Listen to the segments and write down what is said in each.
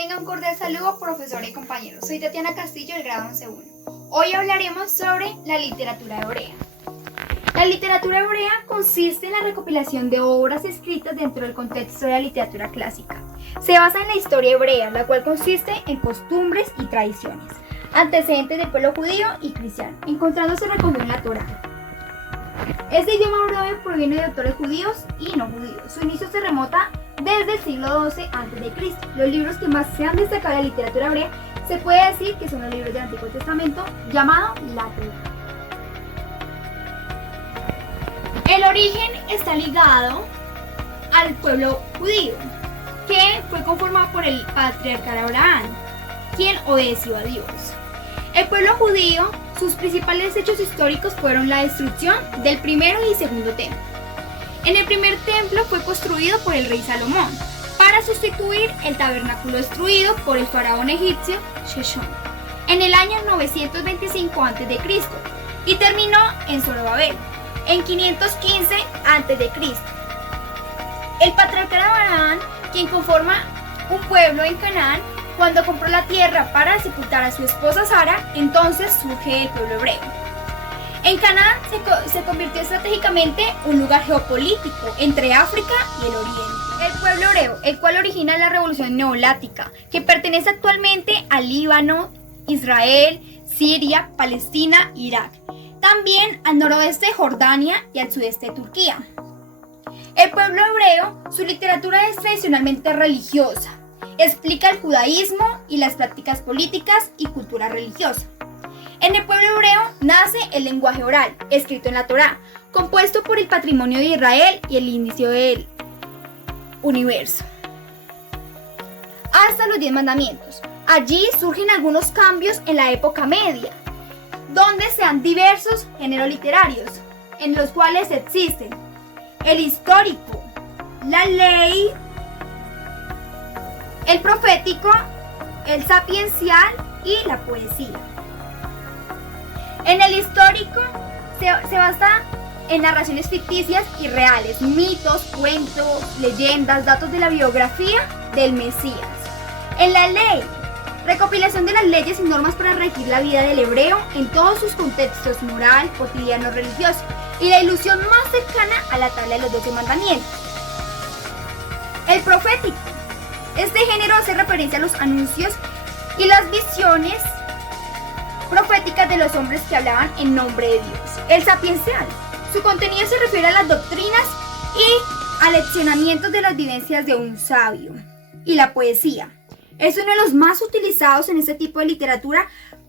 Tenga un cordial saludo, profesor y compañeros. Soy Tatiana Castillo, del grado 11.1. Hoy hablaremos sobre la literatura hebrea. La literatura hebrea consiste en la recopilación de obras escritas dentro del contexto de la literatura clásica. Se basa en la historia hebrea, la cual consiste en costumbres y tradiciones, antecedentes del pueblo judío y cristiano, encontrándose recogido en la Torá. Este idioma hebreo proviene de autores judíos y no judíos. Su inicio se remota desde el siglo XII a.C. Los libros que más se han destacado en la literatura hebrea se puede decir que son los libros del Antiguo Testamento, llamado la Torá. El origen está ligado al pueblo judío, que fue conformado por el patriarca Abraham, quien obedeció a Dios. El pueblo judío, sus principales hechos históricos fueron la destrucción del primero y segundo templo. En el primer templo fue construido por el rey Salomón para sustituir el tabernáculo destruido por el faraón egipcio Sheshón en el año 925 a.C. y terminó en Zorobabel en 515 a.C. El patriarca Abraham, quien conforma un pueblo en Canaán, cuando compró la tierra para sepultar a su esposa Sara, entonces surge el pueblo hebreo. En Canaán se convirtió estratégicamente un lugar geopolítico entre África y el Oriente. El pueblo hebreo, el cual origina la revolución neolática, que pertenece actualmente al Líbano, Israel, Siria, Palestina, Irak. También al noroeste de Jordania y al sudeste de Turquía. El pueblo hebreo, su literatura es tradicionalmente religiosa. Explica el judaísmo y las prácticas políticas y cultura religiosa. En el pueblo hebreo nace el lenguaje oral, escrito en la Torá, compuesto por el patrimonio de Israel y el inicio del universo, hasta los 10 mandamientos. Allí surgen algunos cambios en la época media, donde se dan diversos géneros literarios, en los cuales existen el histórico, la ley, el profético, el sapiencial y la poesía. En el histórico se basa en narraciones ficticias y reales, mitos, cuentos, leyendas, datos de la biografía del Mesías. En la ley, recopilación de las leyes y normas para regir la vida del hebreo en todos sus contextos moral, cotidiano, religioso, y la ilusión más cercana a la tabla de los 12 mandamientos. El profético. Este género hace referencia a los anuncios y las visiones proféticas de los hombres que hablaban en nombre de Dios. El sapiencial. Su contenido se refiere a las doctrinas y aleccionamientos de las vivencias de un sabio. Y la poesía. Es uno de los más utilizados en este tipo de literatura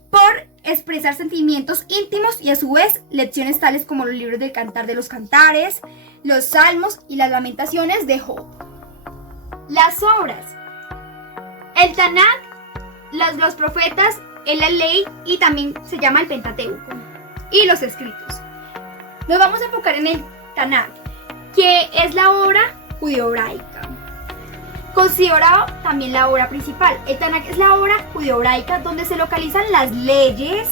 por expresar sentimientos íntimos y a su vez lecciones tales como los libros del Cantar de los Cantares, los Salmos y las Lamentaciones de Job. Las obras. El Tanakh, los profetas, la ley y también se llama el Pentateuco. Y los escritos. Nos vamos a enfocar en el Tanakh, que es la obra judeo-hebraica, considerado también la obra principal. El Tanakh es la obra judeo-hebraica donde se localizan las leyes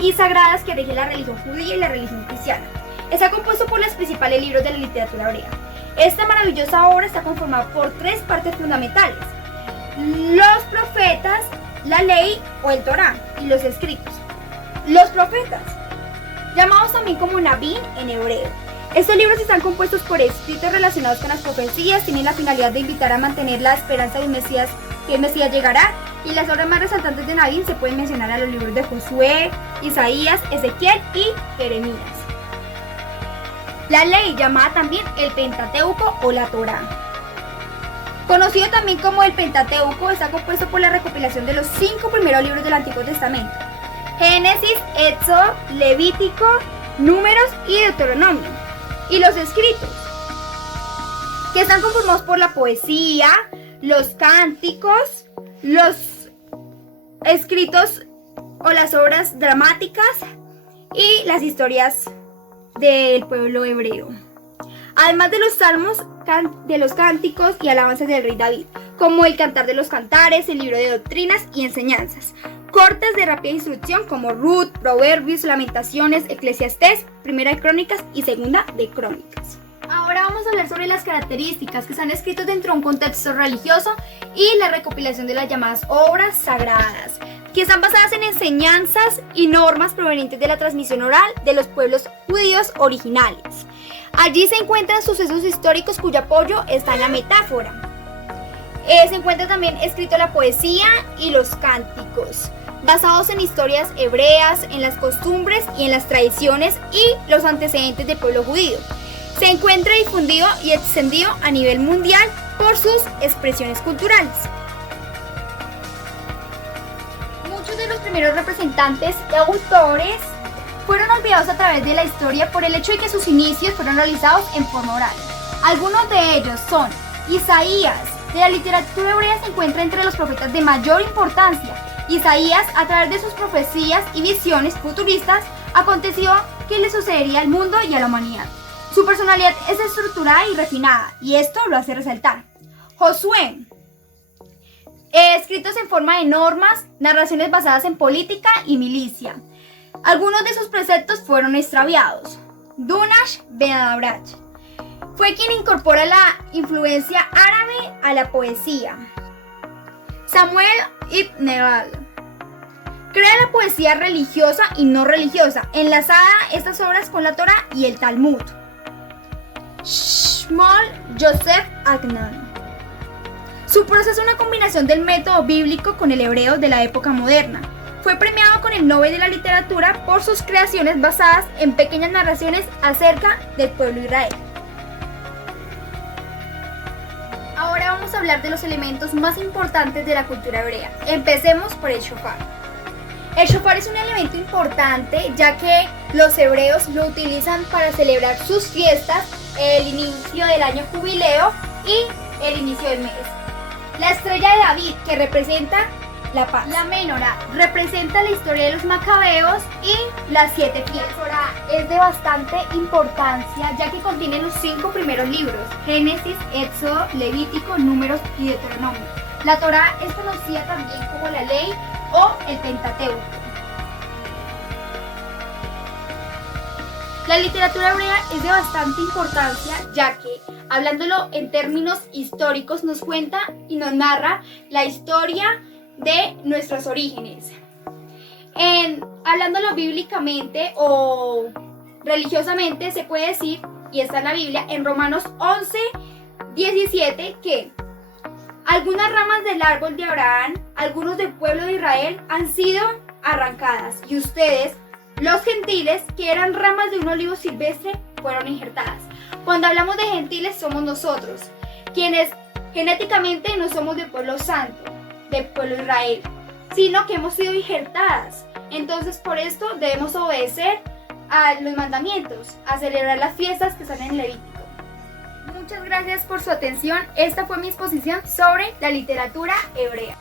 y sagradas que rigen la religión judía y la religión cristiana. Está compuesto por los principales libros de la literatura hebrea. Esta maravillosa obra está conformada por 3 partes fundamentales: los profetas, la ley o el Torá y los escritos. Los profetas, llamados también como Nabín en hebreo. Estos libros están compuestos por escritos relacionados con las profecías, tienen la finalidad de invitar a mantener la esperanza de un Mesías, que el Mesías llegará, y las obras más resaltantes de Nabín se pueden mencionar a los libros de Josué, Isaías, Ezequiel y Jeremías. La ley, llamada también el Pentateuco o la Torá. Conocido también como el Pentateuco, está compuesto por la recopilación de los 5 primeros libros del Antiguo Testamento: Génesis, Éxodo, Levítico, Números y Deuteronomio. Y los escritos, que están conformados por la poesía, los cánticos, los escritos o las obras dramáticas y las historias del pueblo hebreo. Además de los salmos, de los cánticos y alabanzas del rey David, como el Cantar de los Cantares, el libro de doctrinas y enseñanzas. Cortes de rápida instrucción como Ruth, Proverbios, Lamentaciones, Eclesiastés, Primera de Crónicas y Segunda de Crónicas. Ahora Ahora vamos a hablar sobre las características que están escritos dentro de un contexto religioso y la recopilación de las llamadas obras sagradas, que están basadas en enseñanzas y normas provenientes de la transmisión oral de los pueblos judíos originales. Allí se encuentran sucesos históricos cuyo apoyo está en la metáfora. Se encuentra también escrito la poesía y los cánticos, basados en historias hebreas, en las costumbres y en las tradiciones y los antecedentes del pueblo judío. Se encuentra difundido y extendido a nivel mundial por sus expresiones culturales. Muchos de los primeros representantes y autores fueron olvidados a través de la historia por el hecho de que sus inicios fueron realizados en forma oral. Algunos de ellos son Isaías. De la literatura hebrea se encuentra entre los profetas de mayor importancia. Isaías, a través de sus profecías y visiones futuristas, aconteció que le sucedería al mundo y a la humanidad. Su personalidad es estructurada y refinada, y esto lo hace resaltar. Josué, escritos en forma de normas, narraciones basadas en política y milicia. Algunos de sus preceptos fueron extraviados. Dunash ben Abrach fue quien incorpora la influencia árabe a la poesía. Samuel ibn Nebal crea la poesía religiosa y no religiosa, enlazada estas obras con la Torá y el Talmud. Shmuel Joseph Agnon. Su prosa es una combinación del método bíblico con el hebreo de la época moderna. Fue premiado con el Nobel de la Literatura por sus creaciones basadas en pequeñas narraciones acerca del pueblo de Israel. Ahora vamos a hablar de los elementos más importantes de la cultura hebrea. Empecemos por el shofar. El shofar es un elemento importante ya que los hebreos lo utilizan para celebrar sus fiestas, el inicio del año jubileo y el inicio del mes. La estrella de David, que representa la paz. La menorá representa la historia de los macabeos y las 7 fiestas. La Torá es de bastante importancia ya que contiene los 5 primeros libros: Génesis, Éxodo, Levítico, Números y Deuteronomio. La Torá es conocida también como la ley o el Pentateuco. La literatura hebrea es de bastante importancia ya que, hablándolo en términos históricos, nos cuenta y nos narra la historia de nuestros orígenes. Hablándolo bíblicamente o religiosamente, se puede decir, y está en la Biblia, en Romanos 11:17, que algunas ramas del árbol de Abraham, algunos del pueblo de Israel, han sido arrancadas, y ustedes, los gentiles, que eran ramas de un olivo silvestre, fueron injertadas. Cuando hablamos de gentiles, somos nosotros, quienes genéticamente no somos del pueblo santo, del pueblo de Israel, sino que hemos sido injertadas. Entonces, por esto debemos obedecer a los mandamientos, a celebrar las fiestas que están en Levítico. Muchas gracias por su atención. Esta fue mi exposición sobre la literatura hebrea.